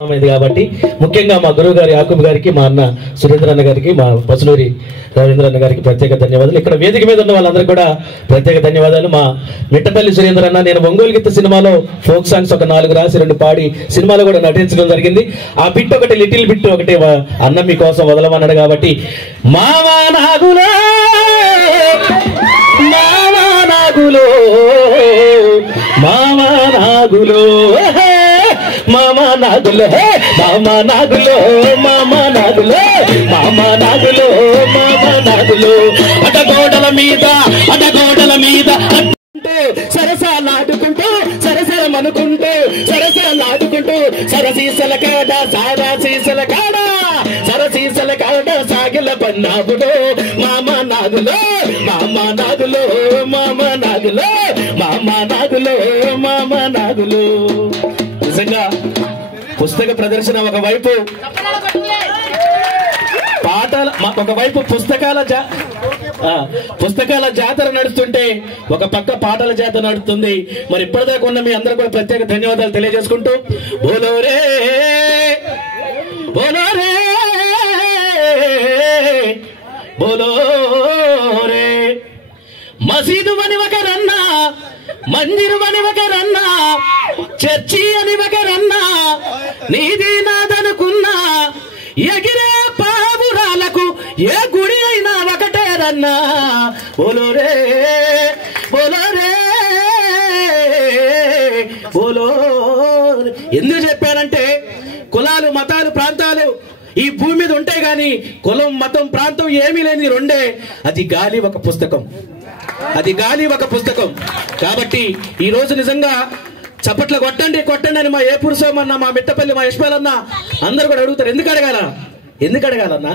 కాబట్టి ముఖ్యంగా మా గురువు గారి యాకూబ్ గారికి, మా అన్న సురేంద్ర అన్న గారికి, మా పసులూరి రవీంద్ర అన్న గారికి ప్రత్యేక ధన్యవాదాలు. ఇక్కడ వేదిక మీద ఉన్న వాళ్ళందరికీ కూడా ప్రత్యేక ధన్యవాదాలు. మా మిట్టపల్లి సురేంద్ర అన్న, నేను ఒంగోలు గీత సినిమాలో ఫోక్ సాంగ్స్ ఒక 4 రాసి 2 పాడి సినిమాలో కూడా నటించడం జరిగింది. ఆ బిట్ ఒకటి, లిటిల్ బిట్ ఒకటి అన్న మీకోసం వదలమన్నాడు కాబట్టి మావా నాగులో మావా నాగులో మావా నాగులో మామా నాగులో మామా నాగులో మామా నాగులో మామా నాగులో మామా నాగులో అడ్డగోడల మీద సరసాలాడుకుంటూ సరసరమనుకుంటూ సరసలాడుకుంటూ సరసీసల కాడ సారా సీసల కాడ సరసీసల కాడ సాగిల పన్నాబులో మామా నాగులో మామా నాగులో మామా నాగులో మామా నాగులో మామా నాగులో. నిజంగా పుస్తక ప్రదర్శన ఒకవైపు, పాటల ఒకవైపు పుస్తకాల జాతర నడుస్తుంటే ఒక పక్క పాటల జాతర నడుస్తుంది. మరి ఇప్పటిదాకా ఉన్న మీ అందరూ కూడా ప్రత్యేక ధన్యవాదాలు తెలియజేసుకుంటూ బోలోరే బోలోరే బోలోరే మసీదు అని ఒకరన్నా, మందిరు అని ఒకరన్నా, చర్చి అని ఒకరన్నా, నీది నాదనుకున్నా ఎగిరే పావురాలకు ఏ గుడి అయినా ఒకటేరన్నా. బోలోరే బోలోరే బోలోరే. ఎందుకు చెప్పానంటే కులాలు, మతాలు, ప్రాంతాలు ఈ భూమి మీద ఉంటాయి కానీ కులం, మతం, ప్రాంతం ఏమీ లేని రెండే. అది గాలి ఒక పుస్తకం, అది గాలి ఒక పుస్తకం. కాబట్టి ఈ రోజు నిజంగా చప్పట్లు కొట్టండి కొట్టండి అని మా ఏపూరు సోమన్న, మా మిట్టపల్లి, మా యశ్పాలన్న అందరు కూడా అడుగుతారు. ఎందుకు అడగాలన్నా?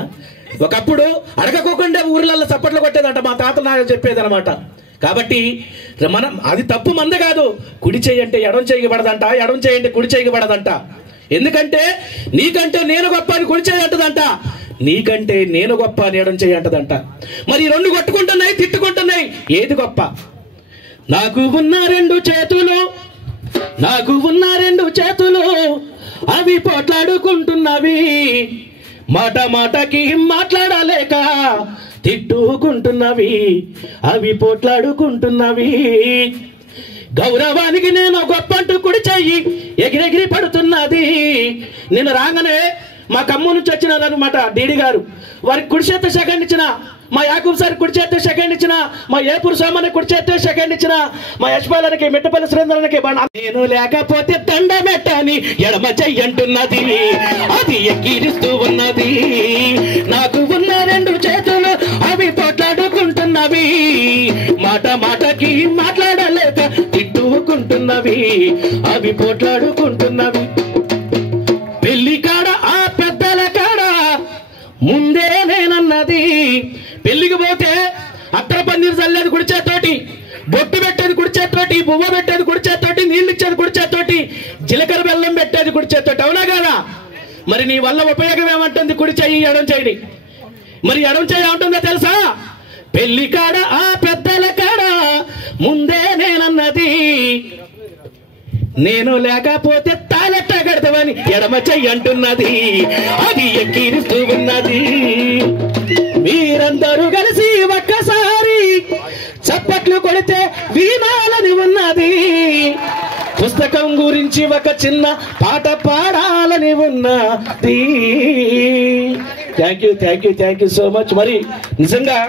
ఒకప్పుడు అడగకోకుండా ఊర్లలో చప్పట్లు కొట్టేదంట మా తాత నాకు చెప్పేది అనమాట. కాబట్టి మనం అది తప్పు మంద కాదు. కుడి చెయ్యి అంటే ఎడం చేయబడదంట, ఎడం చేయంటే కుడి చేయబడదంట. ఎందుకంటే నీకంటే నేను గొప్ప అని కుడి చేయి అంటదంట, నీకంటే నేను గొప్ప అని ఎడం చేయి అంటదంట. మరి 2 కొట్టుకుంటున్నాయి, తిట్టుకుంటున్నాయి. ఏది గొప్ప? నాకు ఉన్న 2 చేతులు, నాకు ఉన్న 2 చేతులు అవి పోట్లాడుకుంటున్నవి, మాట మాటకి మాట్లాడలేక తిట్టుకుంటున్నవి, అవి పోట్లాడుకుంటున్నవి. గౌరవానికి నేను గొప్ప అంటూ కుడి చెయ్యి ఎగిరెగిరి పడుతున్నది. నేను రాగానే మా ఖమ్మం నుంచి వచ్చినారనమాట డీడీ గారు, వారికి కుడి చేత సెకండ్ ఇచ్చిన, మా యాకూబ్ సార్ కుడి చేత సెకండ్ ఇచ్చిన, మా ఏపూరు సోమని కుడి చేత సెకండ్ ఇచ్చిన, మా యశ్పాలనికి, మిట్టపల్లి సురేంద్రనికి నేను లేకపోతే దండమెట్టని ఎడమ చెయ్యంటున్నది, అది ఎక్కిరిస్తూ ఉన్నది. నాకు ఉన్న 2 చేతులు అవి పోట్లాడుకుంటున్నవి, మాట మాటకి మాట్లాడలేక తిట్టుకుంటున్నవి, అవి పోట్లాడుకుంటున్నవి. పెళ్లి కాడ ఆ పెద్దల కాడ ముందే నేనన్నది, పెళ్లికి పోతే అత్తర పన్నీరు చల్లేది కుడి చేత్తోటి, బొట్టు పెట్టేది కుడి చేత్తోటి, పువ్వు పెట్టేది కుడి చేత్తోటి, నీళ్ళు ఇచ్చేది కుడి చేత్తోటి, జీలకర్ర బెల్లం పెట్టేది కుడి చేత్తోటి. అవునా కదా? మరి నీ వల్ల ఉపయోగం ఏమంటుంది? కుడి చెయ్యి ఎడం చెయ్యి. మరి ఎడం చెయ్యి ఏమంటుందో తెలుసా? పెళ్లి కాడ ఆ పెద్దల కాడ ముందే నేనన్నది, నేను లేకపోతే తాలెట్ట కడతావని ఎడమ చెయ్యి అంటున్నది, అది ఎక్కిరిస్తూ ఉన్నది. మీరందరూ కలిసి ఒక్కసారి చప్పట్లు కొడితే వినాలని ఉన్నది, పుస్తకం గురించి ఒక చిన్న పాట పాడాలని ఉన్నది. Thank you so much. మరి నిజంగా